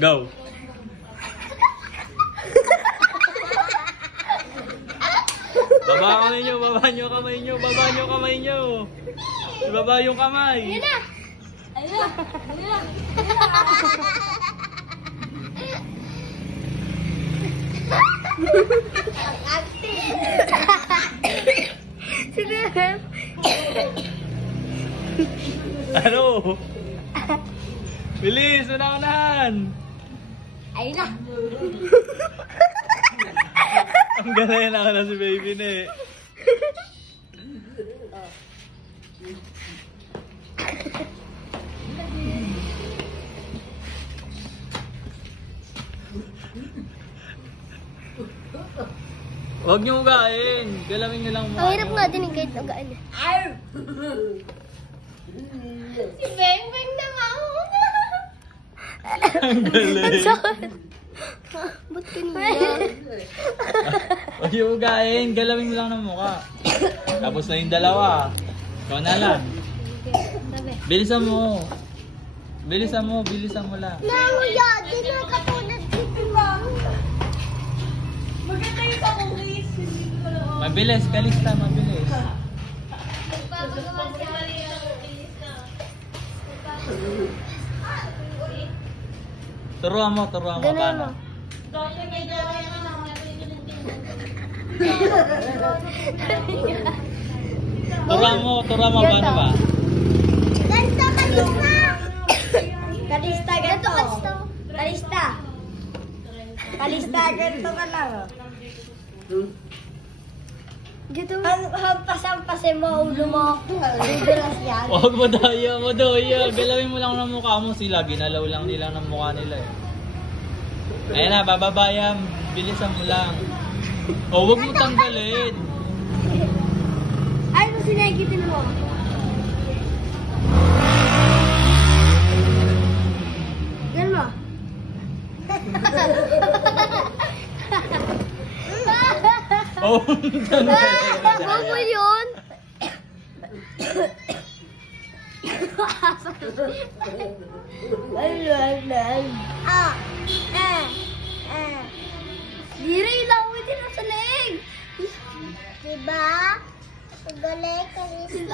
Go. Baba kamay nyo, baba nyo kamay nyo, baba nyo kamay nyo. Ibaba yung kamay. Ayun na. Ayun na. Ayun na. Ano? Bilis, unahan. Ayun na. Ang galing na si baby na eh. Huwag niyo ugain. Galawin niyo lang muna. Ang hirap nga din yung kahit nagaan. Si Beng Beng na mauna. Ang galing. Ba't kanina? Huwag niyo ugain. Galawin mo lang ng mukha. Tapos na yung dalawa. Ikaw na lang. Bilisan mo. Bilisan mo. Bilisan mo lang. Nanguya, di na katulad dito lang. Maganda yung pa-cookies. Mabilis. Kalista. Mabilis. Turuan mo. Turuan mo. Ganun Paano? mo. Turuan mo. Turuan mo. Paano ba? Ganito, kalista. Kalista, ganito. Kalista. Kalista, ganito ka lang. Dito. Hampas-hampasin mo, ulo mo. Bibilas yan. Huwag mo daya. Mo daya. Galawin mo lang ng mukha mo sila. Ginalaw lang nila ng mukha nila eh. Ayan na. Bababayam. Bilisan mo lang. O, huwag mo tanggalin. Ay, mo sinagitin mo. Yan mo. Oh, Huwag mo yun. Diri, ilawin din sa leg. Diba? Galing ka rin.